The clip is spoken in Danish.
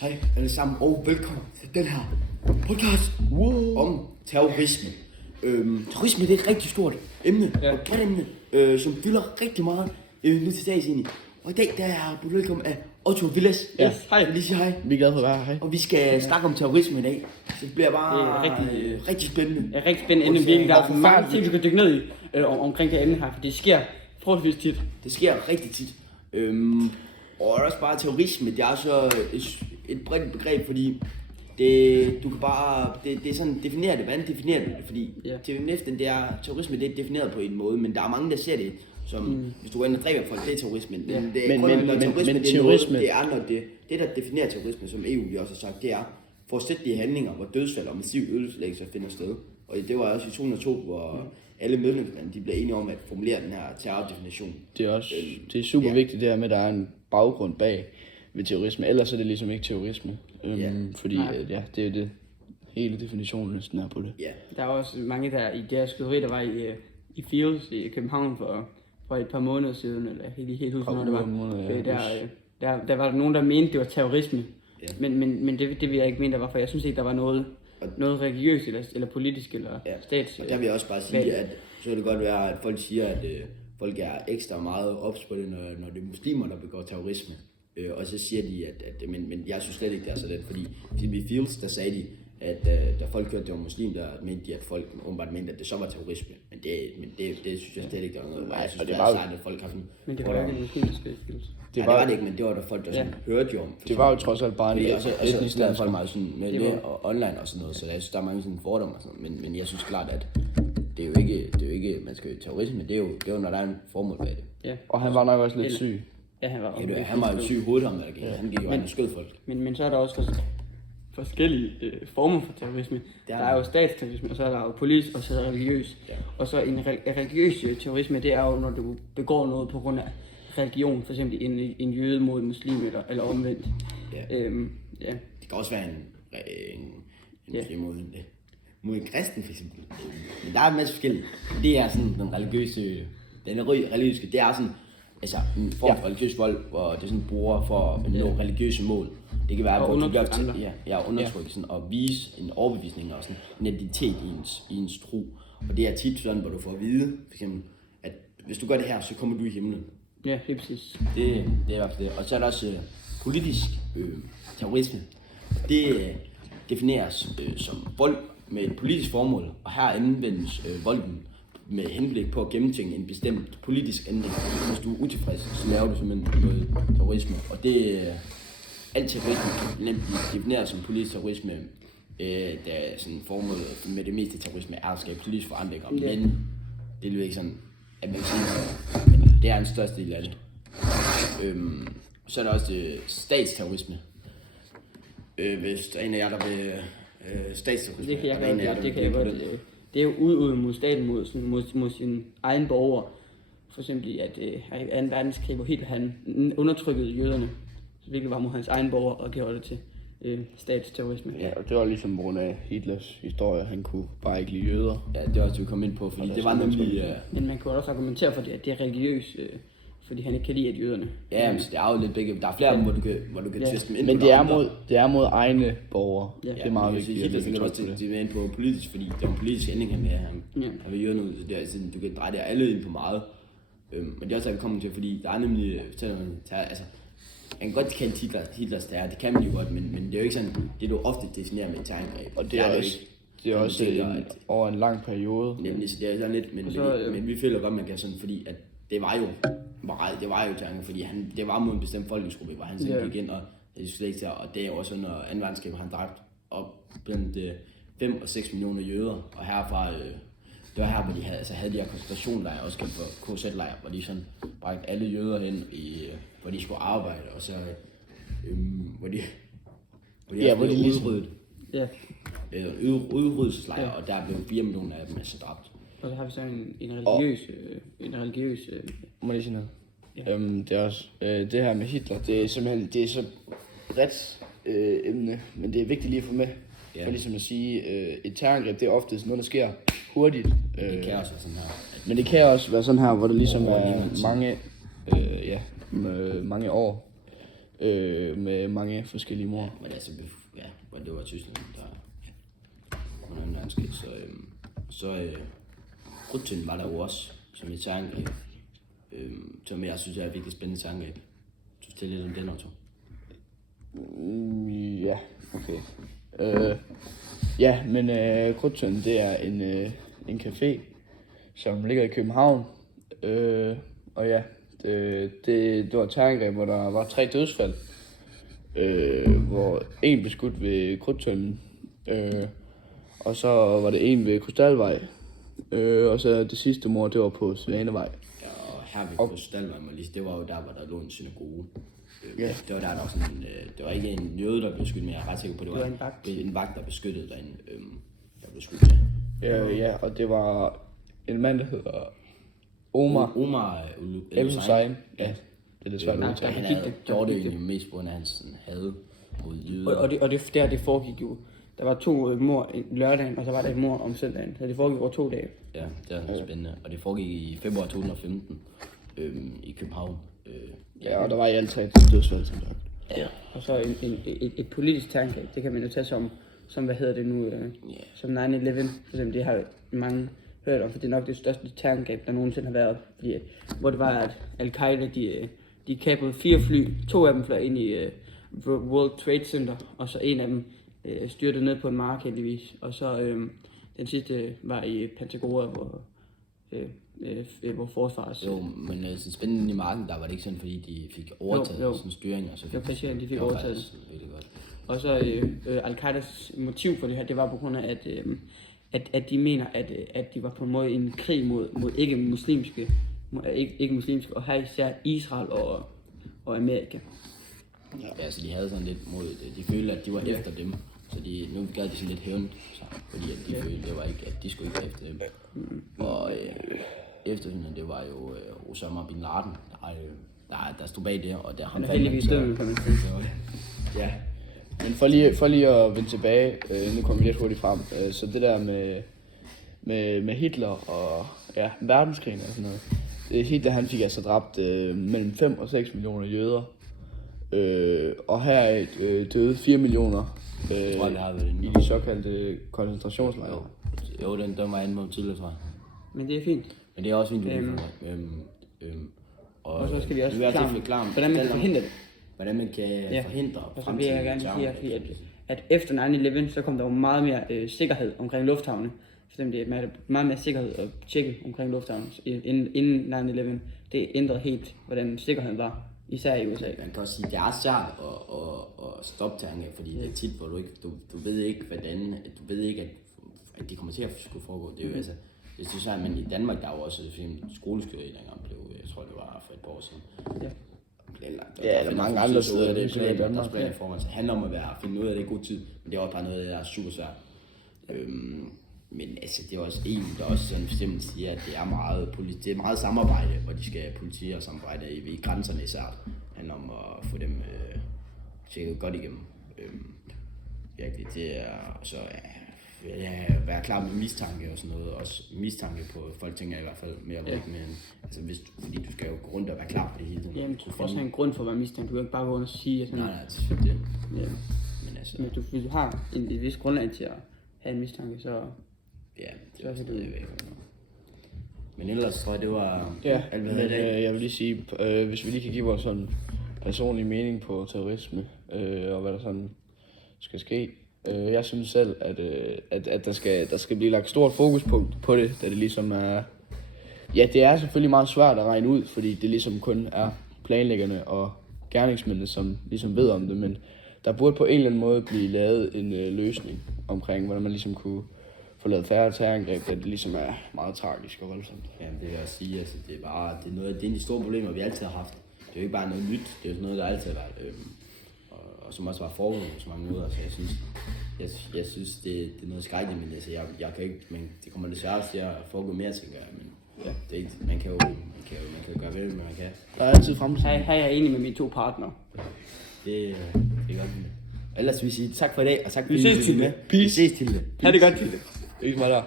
Hej alle sammen og velkommen til den her podcast om terrorisme. Terrorisme det er et rigtig stort emne, og et bredt emne, som fylder rigtig meget nu til dags egentlig. Og i dag der er jeg på velkommen af Otto Villas. Ja, hej. Jeg vil lige sige hej. Vi er glade for at være her, hej. Og vi skal snakke om terrorisme i dag. Så det bliver bare rigtig spændende. Ja, rigtig spændende emne, virkelig. Der er mange ting, vi kan dykke ned i omkring det emne her, for det sker forholdsvis tit. Det sker rigtig tit. Og også bare terrorisme, det er så et bredt begreb, fordi du kan bare, det er sådan, definere det, hvordan definerer du det, fordi terrorisme det er defineret på en måde, men der er mange, der ser det som, hvis du går ind og dræber folk, det er terrorisme. Men terrorisme, det er når det, der definerer terrorisme, som EU lige også har sagt, det er forsætlige handlinger, hvor dødsfald og massiv ødelæggelse finder sted. Og det var også i 2002, hvor alle medlemslande de blev enige om at formulere den her terrordefinition. Det er super vigtigt det her med, at der er en baggrund bag ved terrorisme, ellers er det ligesom ikke terrorisme. Fordi det er det hele definitionen næsten er på det. Ja. Der er også mange, der i det her skyderi, der var i Fields i København for et par måneder siden, eller helt huske, når det var. Der var nogen, der mente, det var terrorisme. Ja. Men det vil jeg ikke mene, der var, for jeg synes ikke, der var noget religiøst eller politisk eller stats. Og der vil jeg også bare sige, at så kan det godt være, at folk siger, at folk er ekstra meget ops på det, når det er muslimer, der begår terrorisme. Og så siger de, men jeg synes slet ikke, det er sådan, fordi i Fields, der sagde de, at da folk hørte, at det var muslim, der mente de, at folk åbenbart mente, at det så var terrorisme. Men det synes jeg slet ikke, der var noget. Jeg synes, det er sejt, at folk har sådan... Men det var ikke en muslimske Fields. Det var det ikke, men det var der folk, der sådan hørte jo om. Det var jo trods alt bare en etnisk dansk. Folk meget sådan med det og online og sådan noget, så jeg synes, der er mange sådan fordomme og sådan noget. Men jeg synes klart, at det er jo ikke, man skal jo terrorisme, det er jo, når der er en formål bag det. Ja. Og han var nok også lidt syg. Ja, han var jo syg i hovedet, han gik jo ind og skød folk. Men så er der også forskellige former for terrorisme. Der er jo statsterrorisme, og så er der jo politisk, og så er der religiøs. Ja. Og så en religiøs terrorisme, det er jo, når du begår noget på grund af religion, for eksempel en jøde mod en muslim eller omvendt. Ja. Det kan også være en muslim mod en kristen, for eksempel. Men der er en masse forskellige. Det er sådan den religiøse, det er sådan, altså en form for religiøs vold, hvor det sådan bruger for at nå religiøse mål. Det kan være, hvor du gør til undertrykkelsen og vise en overbevisning og sådan en identitet i ens tro. Og det er tit sådan, hvor du får at vide, for eksempel, at hvis du gør det her, så kommer du i himlen. Ja, det er præcis. Det er i hvert fald det. Og så er der også politisk terrorisme. Det defineres som vold med et politisk formål, og her anvendes volden med henblik på at gennemtvinge en bestemt politisk ændring. Hvis du er utilfreds, så laver du simpelthen noget terrorisme. Og det alt terrorisme nemt defineres som politisk terrorisme, da sådan formålet med det meste terrorisme er at skabe politisk forandringer. Men det lyder ikke sådan, at man siger, men det er en største del af det. Så er der også statsterrorisme. Hvis der er en af jer, der vil statsterrorisme. Det kan jeg godt. Det er jo udøvet mod staten, mod sin egen borger. For eksempel at i 2. verdenskrig, hvor Hitler han undertrykkede jøderne, hvilket var mod hans egen borger og gjorde det til statsterrorisme. Ja, og det var ligesom på grund af Hitlers historie, han kunne bare ikke lide jøder. Ja, det er også, vi kom ind på, fordi det var nemlig... Men man kunne også argumentere for det, at det er religiøst, fordi han ikke kan lide jøderne. Ja, men det er jo lidt begge. Der er flere af dem, hvor du kan tviste dem ind. Men det er mod egne borgere. Ja. Det er meget vigtigt. Hitler ville også det ind på politisk, fordi det var en politisk ændring, han vil jøderne ud. Så det er sådan, du kan dreje det alle ind på meget. Men det er også, at vi kommer til, fordi der er nemlig... Altså, man kan godt kalde Hitlers terror, det kan man jo godt, men det er jo ikke sådan, det du ofte definerer med et terrorangreb. Og det er også over en lang periode. Nemlig, så det er sådan lidt, men vi føler godt, man kan sådan, fordi at det var jo terror, fordi det var mod en bestemt folkegruppe, hvor han selv gik ind, og det er jo også under 2. verdenskrig, hvor han dræbte op blandt 5 og 6 millioner jøder, og herfra, det var her, hvor de havde de her koncentrationslejre, også kaldt for KZ-lejre, hvor de sådan bragte alle jøder hen, hvor de skulle arbejde, og så hvor de udryddelseslejre, og der blev 4 millioner af dem altså dræbt. Og så har vi så en religiøs... Må jeg sige noget? Ja. Det er også det her med Hitler, det er simpelthen så bredt emne, men det er vigtigt lige at få med. Ja. For ligesom at sige, et terrorangreb, det er ofte noget, der sker hurtigt. Det kan også være sådan her. Men det kan også være sådan her, hvor der ligesom er mange år med mange forskellige mord. Men altså, ja, men det var Tyskland, der var noget verdenskrig, så Krudttønden var der jo også, som et terrorangreb, som jeg synes er et virkelig spændende terrorangreb. Du fortæller lidt om den også. Ja, okay. Ja, men Krudttønden, det er en café, som ligger i København. Og ja, det var et terrorangreb, hvor der var 3 dødsfald. Hvor en blev skudt ved Krudttønden, og så var det en ved Krystalvej, og så det sidste mord, det var på Svanevej. Ja, og her ved Krystalvej, det var jo der, hvor der lå en synagoge. Ja. Det var der var sådan en, det var ikke en jøde, der blev skudt, men jeg er ret sikker på, det var en vagt, der beskyttede derinde, der blev skudt. Ja, og det var en mand, der hedder Omar El-Hussein. Ja, det er lidt svært at udtale. Han havde gjort det egentlig mest på grund af hans had mod jøder. Og det foregik jo. Der var 2 mord lørdagen, og så var der et mord om søndagen. Så det foregik over 2 dage. Ja, det er spændende. Og det foregik i februar 2015 i København. Ja, og der var i alt 3 dødsfald, som sagt. Ja. Og så et politisk terrorangreb, det kan man jo tage som hvad hedder det nu, som 9/11. For eksempel, det har mange hørt om, for det er nok det største terrorangreb, der nogensinde har været. Fordi, hvor det var, at Al-Qaida, de kabrede 4 fly, 2 af dem fløj ind i World Trade Center, og så en af dem styrtede ned på en mark heldigvis. Og så den sidste var i Pantagora, hvor forsvaret... Jo, men sådan spændende i marken, der var det ikke sådan, fordi de fik overtaget sådan styring, og så fik de fik overtaget det godt. Og så Al-Qaidas motiv for det her, det var på grund af, at de mener, at de var på en måde i en krig mod ikke-muslimske, og her især Israel og Amerika. Ja, så de havde sådan lidt mod det. De følte, at de var efter dem, så nu gad de sådan lidt hævn, fordi at de følte, det var ikke, at de skulle ikke være efter dem. Og efterfølgende, det var jo Osama Bin Laden, der stod bag det, og der han er heldigvis død, kan man sige. Ja, men for lige at vende tilbage, nu kommer vi lidt hurtigt frem, så det der med Hitler og verdenskrigen og sådan noget. Hitler, han fik altså dræbt mellem 5 og 6 millioner jøder, og her døde 4 millioner i de såkaldte koncentrationslejre. Jo, den var anmeldt tidligere, tror jeg. Men det er fint. Men det er også fint, og så skal vi også forklare, hvordan man kan forhindre det. Hvordan man kan forhindre fremtiden. Og så vil jeg gerne sige, at efter 9/11, så kom der jo meget mere sikkerhed omkring lufthavne. For det er meget mere sikkerhed at tjekke omkring lufthavne inden 9/11. Det ændrede helt, hvordan sikkerheden var, især i USA. Man kan også sige, at det er svært at stoppe terrorangreb, fordi det er tit, hvor du ved ikke, hvordan, du ved ikke, at de kommer til at skulle foregå. Det er jo altså, det er sådan, men i Danmark, der er jo også skoleskyderi, der engang blev, jeg tror det var for et par år siden. Ja. Ja, eller mange andre steder. Det handler om at finde ud af det i god tid, men det er også bare noget, der er super svært. Men altså, det er også EU, der også sådan bestemt siger, at det er meget samarbejde, hvor de skal politi og samarbejde ved grænserne især. Det handler om at få dem tjekket godt igennem. Virkelig, det er så være klar med mistanke og sådan noget. Også mistanke på folk, tænker jeg i hvert fald mere på, men altså fordi du skal jo gå rundt og være klar på det hele tiden. Jamen, du får også have en grund for at være mistænkt. Du kan ikke bare gå rundt og sige sådan. Nej, det. Ja. Men altså, hvis du har en vis grundlag til at have en mistanke, så det er det. Men ellers tror jeg, det var alt, hvad men, jeg vil lige sige, hvis vi lige kan give vores sådan personlige mening på terrorisme, og hvad der sådan skal ske. Jeg synes selv, at der skal blive lagt stort fokuspunkt på det, da det ligesom er... Ja, det er selvfølgelig meget svært at regne ud, fordi det ligesom kun er planlæggerne og gerningsmændene, som ligesom ved om det, men der burde på en eller anden måde blive lavet en løsning omkring, hvordan man ligesom kunne få lavet færre terrorangreb, da det ligesom er meget tragisk og voldsomt. Jamen, det vil jeg sige, altså det er noget af de store problemer, vi altid har haft. Det er jo ikke bare noget nyt, det er jo noget, der altid har været, og som også var foregået på så mange måder, så jeg synes det er noget skrækkeligt, men altså, jeg kan ikke, men det kommer desværre til at foregå mere, tænker jeg, men det er ikke, man kan jo gøre ved det, men man kan. Der er altid fremtid. Her er jeg enig med mine 2 partnere. Det er godt. Ellers vil jeg sige tak for i dag, og tak for vi ses til det. Vi ses til det. Ha' det godt til det. Ikke mig der.